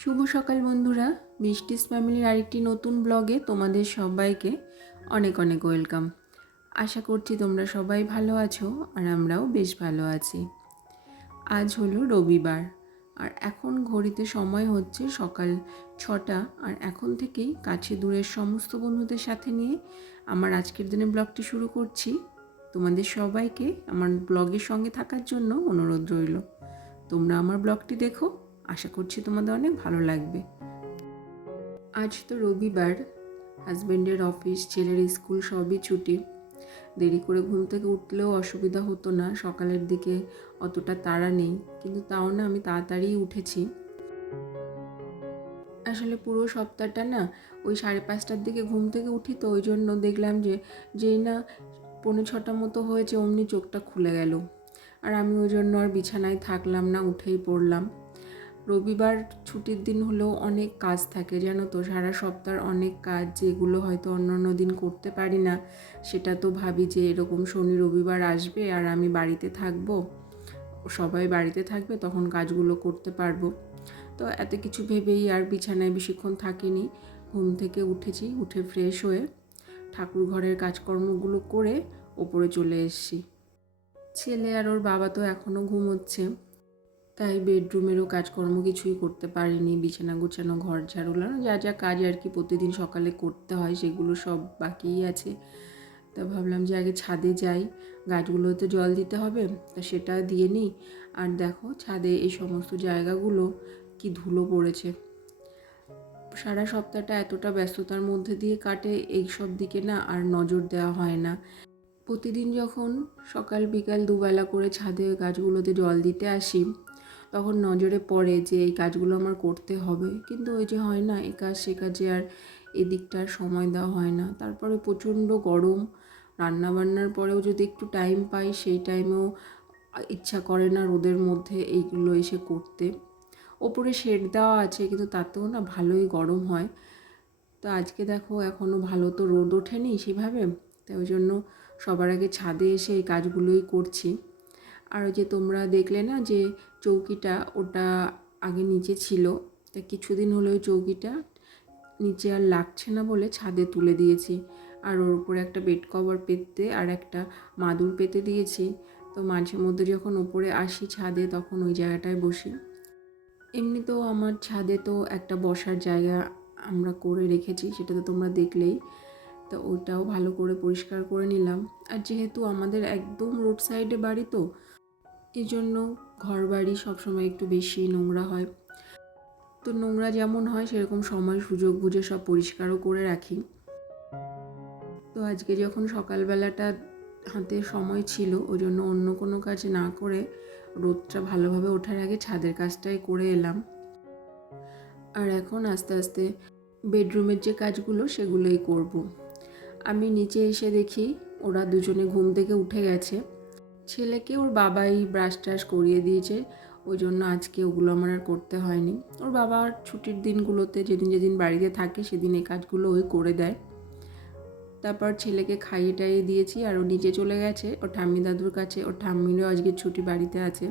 শুভ সকাল বন্ধুরা, বৃষ্টিস ফ্যামিলির আরেকটি নতুন ব্লগে তোমাদের সবাইকে অনেক অনেক ওয়েলকাম। আশা করছি তোমরা সবাই ভালো আছো আর আমরাও বেশ ভালো আছি। আজ হলো রবিবার আর এখন ঘড়িতে সময় হচ্ছে সকাল 6টা। আর এখন থেকেই কাছে দূরের সমস্ত বন্ধুদের সাথে নিয়ে আমার আজকের দিনের ব্লগটি শুরু করছি। তোমাদের সবাইকে আমার ব্লগের সঙ্গে থাকার জন্য অনুরোধ রইল। তোমরা আমার ব্লগটি দেখো, আশা করছি তোমাদের অনেক ভালো লাগবে। আজ তো রবিবার, হাজব্যান্ডের অফিস, ছেলের স্কুল সবই ছুটি। দেরি করে ঘুম থেকে উঠলেও অসুবিধা হতো না, সকালের দিকে অতটা তাড়া নেই, কিন্তু তাও না আমি তাড়াতাড়ি উঠেছি। আসলে পুরো সপ্তাহটা না ওই 5:30টার দিকে ঘুম থেকে উঠি, তো ওই জন্য দেখলাম যে যেই না 5:45 মতো হয়েছে অমনি চোখটা খুলে গেল। আর আমি ওই জন্য আর বিছানায় থাকলাম না, উঠেই পড়লাম। রবিবার ছুটির দিন হলেও অনেক কাজ থাকে জানো তো, সারা সপ্তাহের অনেক কাজ যেগুলো হয়তো অন্য দিন করতে পারি না। সেটা তো ভাবি যে এরকম শনি রবিবার আসবে আর আমি বাড়িতে থাকবো, সবাই বাড়িতে থাকবে, তখন কাজগুলো করতে পারবো। তো এত কিছু ভেবেই আর বিছানায় বেশিক্ষণ থাকিনি। ঘুম থেকে উঠেছি, উঠে ফ্রেশ হয়ে ঠাকুর ঘরের কাজকর্মগুলো করে ওপরে চলে এসেছি। ছেলে আর ওর বাবা তো এখনও ঘুমোচ্ছে, তাই বেডরুমেরও কাজকর্ম কিছুই করতে পারিনি। বিছানা গুছানো, ঘর ঝাড়ু লাগানো, যা যা কাজ আর কি প্রতিদিন সকালে করতে হয় সেগুলো সব বাকিই আছে। তা ভাবলাম যে আগে ছাদে যাই, গাছগুলোতে জল দিতে হবে, তা সেটা দিয়ে নিই। আর দেখো ছাদে এই সমস্ত জায়গাগুলো কি ধুলো পড়েছে। সারা সপ্তাহটা এতটা ব্যস্ততার মধ্যে দিয়ে কাটে, এই সব দিকে না আর নজর দেওয়া হয় না। প্রতিদিন যখন সকাল বিকাল দুবেলা করে ছাদে গাছগুলোতে জল দিতে আসি, তখন নজরে পড়ে যে এই কাজগুলো আমার করতে হবে, কিন্তু ওই যে হয় না, এ কাজ সে কাজে আর এদিকটার সময় দেওয়া হয় না। তারপরে প্রচণ্ড গরম, রান্নাবান্নার পরেও যদি একটু টাইম পাই সেই টাইমেও ইচ্ছা করে না রোদের মধ্যে এইগুলো এসে করতে। ওপরে শেড দেওয়া আছে, কিন্তু তাতেও না ভালোই গরম হয়। তো আজকে দেখো এখনও ভালো তো রোদ ওঠেনি সেভাবে, তাই ওই জন্য সবার আগে ছাদে এসে এই কাজগুলোই করছি। আর ওই যে তোমরা দেখলে না যে চৌকিটা, ওটা আগে নিচে ছিল, তা কিছুদিন হলো ওই চৌকিটা নিচে আর লাগছে না বলে ছাদে তুলে দিয়েছি। আর ওর উপরে একটা বেড কভার পেতে আর একটা মাদুর পেতে দিয়েছি। তো মাঝে মধ্যে যখন ওপরে আসি ছাদে তখন ওই জায়গাটায় বসি। এমনিতেও আমার ছাদে তো একটা বসার জায়গা আমরা করে রেখেছি, সেটা তো তোমরা দেখলেই। তো ওটাও ভালো করে পরিষ্কার করে নিলাম। আর যেহেতু আমাদের একদম রোড সাইডে বাড়ি, তো এই জন্য ঘর বাড়ি সবসময় একটু বেশি নোংরা হয়। তো নোংরা যেমন হয় সেরকম সময় সুযোগ বুঝে সব পরিষ্কারও করে রাখি। তো আজকে যখন সকালবেলাটা হাতে সময় ছিল, ওই জন্য অন্য কোনো কাজ না করে রোদটা ভালোভাবে ওঠার আগে ছাদের কাজটাই করে এলাম। আর এখন আস্তে আস্তে বেডরুমের যে কাজগুলো সেগুলোই করব। আমি নিচে এসে দেখি ওরা দুজনে ঘুম থেকে উঠে গেছে। ছেলেকে ওর বাবাই ব্রাশ ট্রাশ করিয়ে দিয়েছে, ওই জন্য আজকে ওগুলো আমার আর করতে হয়নি। ওর বাবার ছুটির দিনগুলোতে যেদিন যেদিন বাড়িতে থাকে সেদিন এই কাজগুলো ওই করে দেয়। তারপর ছেলেকে খাইয়ে টাইয়ে দিয়েছি আর ও নিচে চলে গেছে ওর ঠাম্মি দাদুর কাছে। ওর ঠাম্মিরও আজকে ছুটি, বাড়িতে আছে।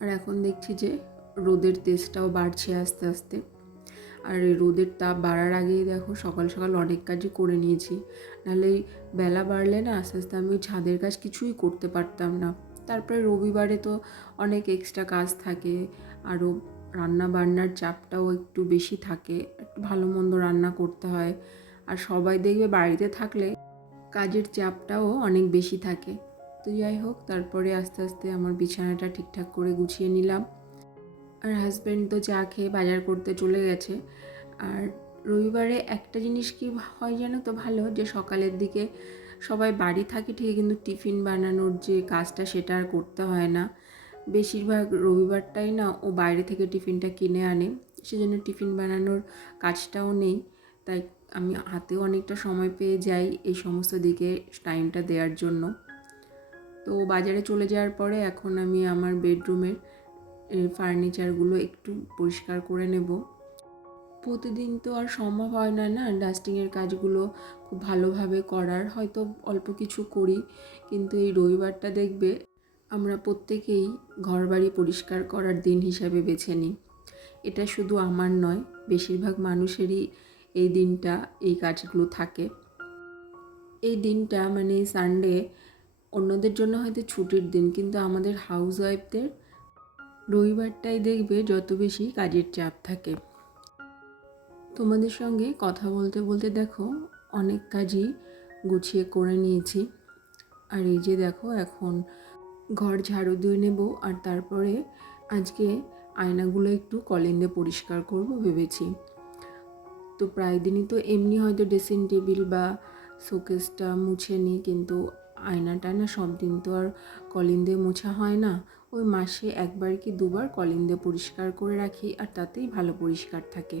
আর এখন দেখছি যে রোদের তেজটাও বাড়ছে আস্তে আস্তে। আর এই রোদের তাপ বাড়ার আগেই দেখো সকাল সকাল অনেক কাজই করে নিয়েছি, নাহলে এই বেলা বাড়লে না আস্তে আস্তে আমি ছাদের কাজ কিছুই করতে পারতাম না। তারপরে রবিবারে তো অনেক এক্সট্রা কাজ থাকে, আরও রান্না বান্নার চাপটাও একটু বেশি থাকে, একটু ভালো মন্দ রান্না করতে হয়। আর সবাই দেখবে বাড়িতে থাকলে কাজের চাপটাও অনেক বেশি থাকে। তো যাই হোক, তারপরে আস্তে আস্তে আমার বিছানাটা ঠিকঠাক করে গুছিয়ে নিলাম। আর হাজব্যান্ড তো চা খেয়ে বাজার করতে চলে গেছে। আর রবিবারে একটা জিনিস কি হয় জানো তো ভালো, যে সকালের দিকে সবাই বাড়ি থাকে ঠিকই, কিন্তু টিফিন বানানোর যে কাজটা সেটা আর করতে হয় না। বেশিরভাগ রবিবারটাই না ও বাইরে থেকে টিফিনটা কিনে আনে, সেজন্য টিফিন বানানোর কাজটাও নেই। তাই আমি হাতেও অনেকটা সময় পেয়ে যাই এই সমস্ত দিকে টাইমটা দেওয়ার জন্য। তো বাজারে চলে যাওয়ার পরে এখন আমি আমার বেডরুমের ফার্নিচারগুলো একটু পরিষ্কার করে নেব। প্রতিদিন তো আর সম্ভব হয় না না ডাস্টিংয়ের কাজগুলো খুব ভালোভাবে করার, হয়তো অল্প কিছু করি, কিন্তু এই রবিবারটা দেখবে আমরা প্রত্যেকেই ঘরবাড়ি পরিষ্কার করার দিন হিসাবে বেছে নিই। এটা শুধু আমার নয়, বেশিরভাগ মানুষেরই এই দিনটা এই কাজগুলো থাকে। এই দিনটা মানে সানডে অন্যদের জন্য হয়তো ছুটির দিন, কিন্তু আমাদের হাউসওয়াইফদের রবিবারটাই দেখবে যত বেশি কাজের চাপ থাকে। তোমাদের সঙ্গে কথা বলতে বলতে দেখো অনেক কাজই গুছিয়ে করে নিয়েছি। আর এই যে দেখো এখন ঘর ঝাড়ু দিয়ে নেব, আর তারপরে আজকে আয়নাগুলো একটু কলিং দিয়ে পরিষ্কার করব ভেবেছি। তো প্রায় দিনই তো এমনি হয়তো ড্রেসিং টেবিল বা শোকেসটা মুছে নিই, কিন্তু আয়নাটা না সব দিন তো আর কলিং দিয়ে মোছা হয় না। ওই মাসে একবার কি দুবার কলিং দিয়ে পরিষ্কার করে রাখি, আর তাতেই ভালো পরিষ্কার থাকে।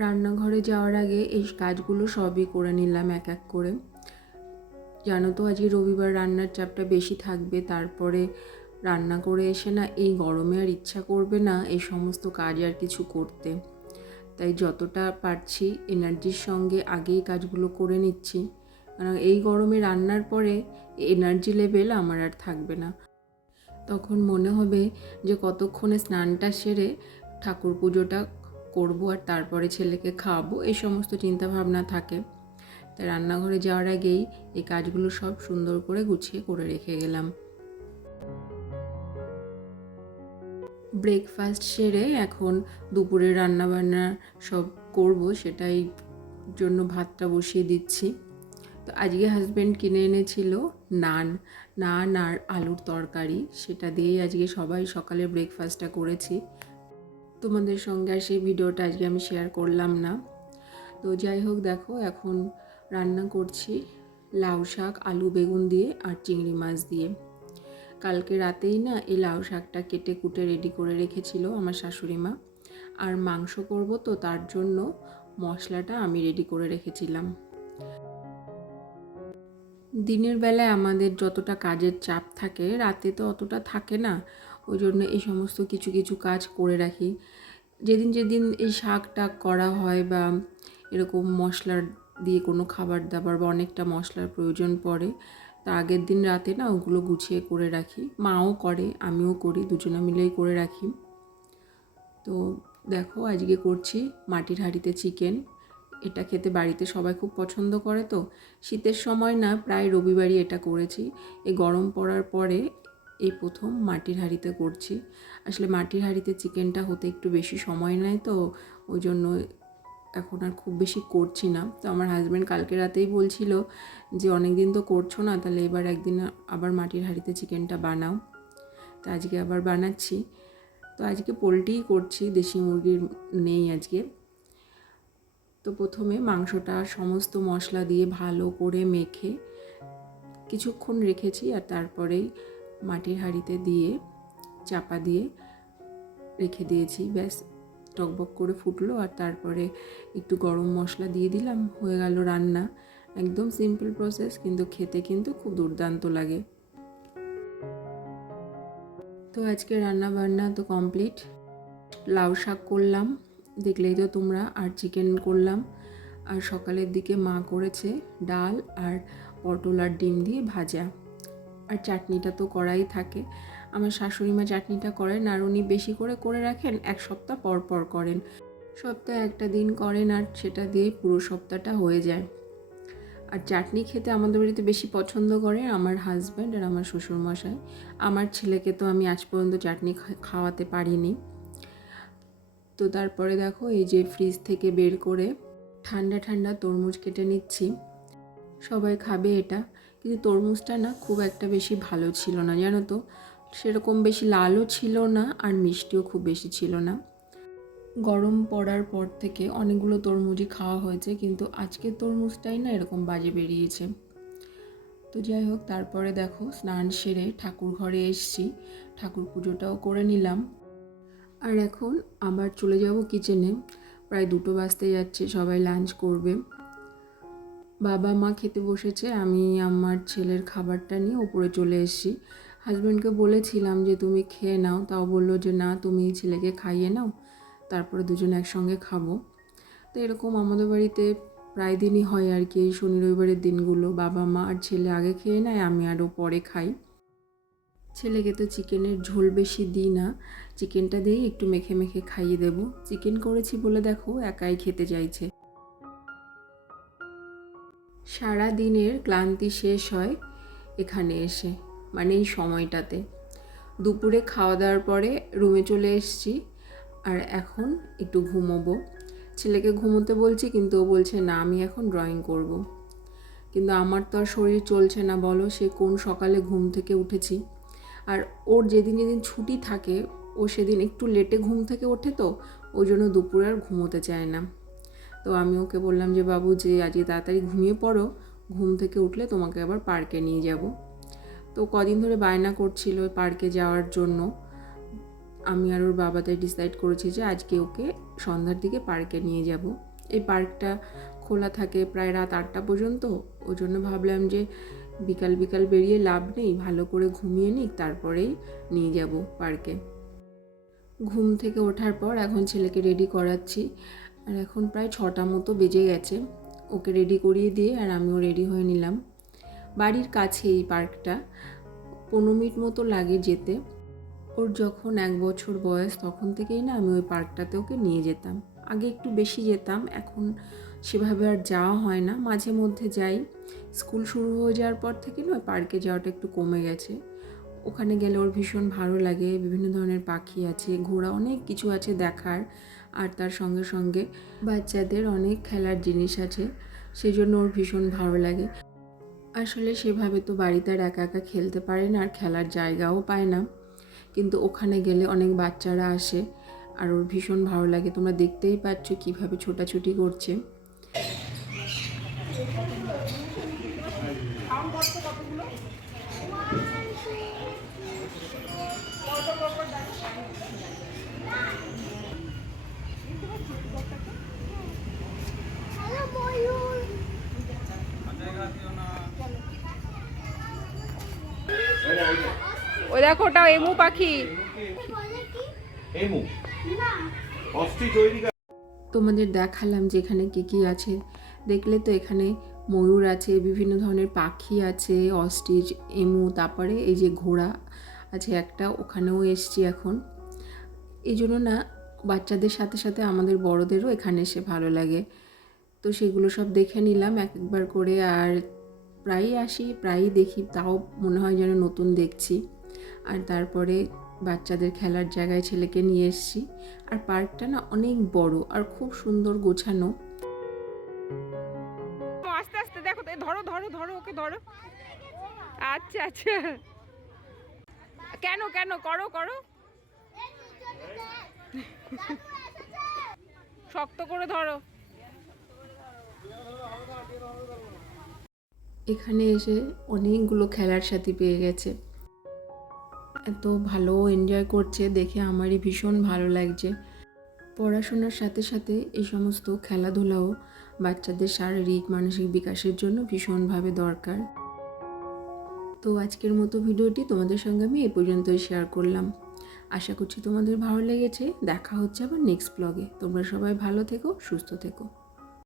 রান্নাঘরে যাওয়ার আগে এই কাজগুলো সবই করে নিলাম এক এক করে। জানো তো আজকে রবিবার রান্নার চাপটা বেশি থাকবে, তারপরে রান্না করে এসে না এই গরমে আর ইচ্ছা করবে না এই সমস্ত কাজ আর কিছু করতে। তাই যতটা পারছি এনার্জির সঙ্গে আগেই কাজগুলো করে নিচ্ছি, কারণ এই গরমে রান্নার পরে এনার্জি লেভেল আমার আর থাকবে না। তখন মনে হবে যে কতক্ষণে স্নানটা সেরে ঠাকুর পুজোটা করবো আর তারপরে ছেলেকে খাওয়াবো, এই সমস্ত চিন্তা ভাবনা থাকে। তাই রান্নাঘরে যাওয়ার আগেই এই কাজগুলো সব সুন্দর করে গুছিয়ে করে রেখে গেলাম। ব্রেকফাস্ট সেরে এখন দুপুরে রান্নাবান্না সব করব, সেটাই জন্য ভাতটা বসিয়ে দিচ্ছি। তো আজকে হাজব্যান্ড কিনে এনেছিল নান আর আলুর তরকারি, সেটা দিয়েই আজকে সবাই সকালে ব্রেকফাস্টটা করেছি। তোমাদের সঙ্গে আর সেই ভিডিওটা আজকে আমি শেয়ার করলাম না। তো যাই হোক দেখো এখন রান্না করছি লাউ শাক আলু বেগুন দিয়ে আর চিংড়ি মাছ দিয়ে। কালকে রাতেই না এই লাউ শাকটা কেটে কুটে রেডি করে রেখেছিল আমার শাশুড়ি মা। আর মাংস করব তো তার জন্য মশলাটা আমি রেডি করে রেখেছিলাম। দিনের বেলায় আমাদের যতটা কাজের চাপ থাকে রাতে তো অতটা থাকে না, ওই জন্য এই সমস্ত কিছু কিছু কাজ করে রাখি। যেদিন যেদিন এই শাক টাক করা হয় বা এরকম মশলার দিয়ে কোনো খাবার দাবার বা অনেকটা মশলার প্রয়োজন পড়ে, তা আগের দিন রাতে না ওগুলো গুছিয়ে করে রাখি। মাও করে, আমিও করি, দুজনে মিলেই করে রাখি। তো দেখো আজকে করছি মাটির হাঁড়িতে চিকেন। এটা খেতে বাড়িতে সবাই খুব পছন্দ করে। তো শীতের সময় না প্রায় রবিবারই এটা করেছি। এই গরম পড়ার পরে এই প্রথম মাটির হাঁড়িতে করছি। আসলে মাটির হাঁড়িতে চিকেনটা হতে একটু বেশি সময় নেয়, তো ওই জন্য এখন আর খুব বেশি করছি না। তো আমার হাজব্যান্ড কালকে রাতেই বলছিল যে অনেক দিন তো করছো না, তাহলে এবার একদিন আবার মাটির হাঁড়িতে চিকেনটা বানাও। তো আজকে আবার বানাচ্ছি। তো আজকে পোলট্রিই করছি, দেশি মুরগির নেই আজকে। তো প্রথমে মাংসটা সমস্ত মশলা দিয়ে ভালো করে মেখে কিছুক্ষণ রেখেছি, আর তারপরেই মাটির হাঁড়িতে দিয়ে চাপা দিয়ে রেখে দিয়েছি। ব্যাস টকবক করে ফুটলো, আর তারপরে একটু গরম মশলা দিয়ে দিলাম, হয়ে গেল রান্না। একদম সিম্পল প্রসেস, কিন্তু খেতে কিন্তু খুব দুর্দান্ত লাগে। তো আজকে রান্না বান্না তো কমপ্লিট। লাউ শাক করলাম, দেখলেই তো তোমরা, আর চিকেন করলাম। আর সকালের দিকে মা করেছে ডাল আর পটল আর ডিম দিয়ে ভাজা। আর চাটনিটা তো করাই থাকে। আমার শাশুড়ি মা চাটনিটা করেন, আর উনি বেশি করে করে রাখেন, এক সপ্তাহ পর পর করেন। সপ্তাহে একটা দিন করেন, আর সেটা দিয়েই পুরো সপ্তাহটা হয়ে যায়। আর চাটনি খেতে আমাদের বাড়িতে বেশি পছন্দ করে আমার হাজব্যান্ড আর আমার শ্বশুরমশাই। আমার ছেলেকে তো আমি আজ পর্যন্ত চাটনি খাওয়াতে পারিনি। তো তারপরে দেখো এই যে ফ্রিজ থেকে বের করে ঠান্ডা ঠান্ডা তরমুজ কেটে নিচ্ছি। সবাই খাবে এটা, কিন্তু তরমুজটা না খুব একটা বেশি ভালো ছিল না, জানো তো। সেরকম বেশি লালও ছিল না, আর মিষ্টিও খুব বেশি ছিল না। গরম পড়ার পর থেকে অনেকগুলো তরমুজই খাওয়া হয়েছে, কিন্তু আজকের তরমুজটাই না এরকম বাজে বেরিয়েছে। তো যাই হোক, তারপরে দেখো স্নান সেরে ঠাকুর ঘরে এসছি, ঠাকুর পুজোটাও করে নিলাম। আর এখন আবার চলে যাব কিচেনে। প্রায় 2টো বাজতে যাচ্ছে, সবাই লাঞ্চ করবে। বাবা মা খেতে বসেছে, আমি আমার ছেলের খাবারটা নিয়ে উপরে চলে এসেছি। হাজব্যান্ডকে বলেছিলাম যে তুমি খেয়ে নাও, তাও বললো যে না, তুমি ছেলেকে খাইয়ে নাও, তারপরে দুজনে একসঙ্গে খাবো। তো এরকম আমাদের বাড়িতে প্রায় দিনই হয় আর কি। এই শনি রবিবারের দিনগুলো বাবা মা আর ছেলে আগে খেয়ে নেয়, আমি আরও পরে খাই। ছেলেকে তো চিকেনের ঝোল বেশি দিই না, চিকেনটা দিয়েই একটু মেখে মেখে খাইয়ে দেবো। চিকেন করেছি বলে দেখো একাই খেতে চাইছে। সারা দিনের ক্লান্তি শেষ হয় এখানে এসে, মানে এই সময়টাতে। দুপুরে খাওয়া দাওয়ার পরে রুমে চলে এসেছি, আর এখন একটু ঘুমোবো। ছেলেকে ঘুমোতে বলছি, কিন্তু ও বলছে না আমি এখন ড্রয়িং করব। কিন্তু আমার তো আর শরীর চলছে না বলো, সে কোন সকালে ঘুম থেকে উঠেছি। আর ওর যেদিন যেদিন ছুটি থাকে ও সেদিন একটু লেটে ঘুম থেকে ওঠে, তো ওই জন্য দুপুরে আর ঘুমোতে চায় না। তো আমি ওকে বললাম যে বাবু যে আজকে তাড়াতাড়ি ঘুমিয়ে পড়ো, ঘুম থেকে উঠলে তোমাকে আবার পার্কে নিয়ে যাব। তো কদিন ধরে বায়না করছিল পার্কে যাওয়ার জন্য। আমি আর ওর বাবাতে ডিসাইড করেছি যে আজকে ওকে সন্ধ্যার দিকে পার্কে নিয়ে যাব। এই পার্কটা খোলা থাকে প্রায় রাত 8টা পর্যন্ত, ওই জন্য ভাবলাম যে বিকাল বিকাল বেরিয়ে লাভ নেই, ভালো করে ঘুমিয়ে নিক, তারপরেই নিয়ে যাব পার্কে। ঘুম থেকে ওঠার পর এখন ছেলেকে রেডি করাচ্ছি, আর এখন প্রায় 6টা মতো বেজে গেছে। ওকে রেডি করিয়ে দিয়ে আর আমিও রেডি হয়ে নিলাম। বাড়ির কাছে এই পার্কটা, 15 মিনিট মতো লাগে যেতে। ওর যখন 1 বছর বয়স তখন থেকেই না আমি ওই পার্কটাতে ওকে নিয়ে যেতাম। আগে একটু বেশি যেতাম, এখন সেভাবে আর যাওয়া হয় না, মাঝে মধ্যে যাই। স্কুল শুরু হয়ে যাওয়ার পর থেকে না পার্কে যাওয়াটা একটু কমে গেছে। ওখানে গেলে ওর ভীষণ ভালো লাগে, বিভিন্ন ধরনের পাখি আছে, ঘোড়া, অনেক কিছু আছে দেখার। আর তার সঙ্গে সঙ্গে বাচ্চাদের অনেক খেলার জিনিস আছে, সেজন্য ওর ভীষণ ভালো লাগে। আসলে সেভাবে তো বাড়িতে আর একা একা খেলতে পারে না, আর খেলার জায়গাও পায় না। কিন্তু ওখানে গেলে অনেক বাচ্চারা আসে, আর ওর ভীষণ ভালো লাগে। তোমরা দেখতেই পাচ্ছ কীভাবে ছোটাছুটি করছে। ও দেখো ওটা এমু পাখি। তোমাদের দেখালাম যে এখানে কী কী আছে, দেখলে তো এখানে ময়ূর আছে, বিভিন্ন ধরনের পাখি আছে, অস্ট্রিচ, এমু, তারপরে এই যে ঘোড়া আছে একটা, ওখানেও এসছি এখন। এই জন্য না বাচ্চাদের সাথে সাথে আমাদের বড়দেরও এখানে এসে ভালো লাগে। তো সেগুলো সব দেখে নিলাম একবার করে, আর প্রায়ই আসি, প্রায়ই দেখি, তাও মনে হয় যেন নতুন দেখছি। আর তারপরে বাচ্চাদের খেলার জায়গায় ছেলেকে নিয়ে এসেছি। আর পার্কটা না অনেক বড় আর খুব সুন্দর গোছানো। আস্তে আস্তে দেখো, ধরো ধরো ধরো, ওকে ধরো। আচ্ছা আচ্ছা, কেন কেন, করো করো, শক্ত করে ধরো। এখানে এসে অনেকগুলো খেলার সাথী পেয়ে গেছে, এত ভালো এনজয় করছে দেখে আমারই ভীষণ ভালো লাগছে। পড়াশোনার সাথে সাথে এই সমস্ত খেলাধুলাও বাচ্চাদের শারীরিক মানসিক বিকাশের জন্য ভীষণভাবে দরকার। তো আজকের মতো ভিডিওটি তোমাদের সঙ্গে আমি এ পর্যন্তই শেয়ার করলাম। আশা করছি তোমাদের ভালো লেগেছে। দেখা হচ্ছে আবার নেক্সট ব্লগে। তোমরা সবাই ভালো থেকো, সুস্থ থেকো।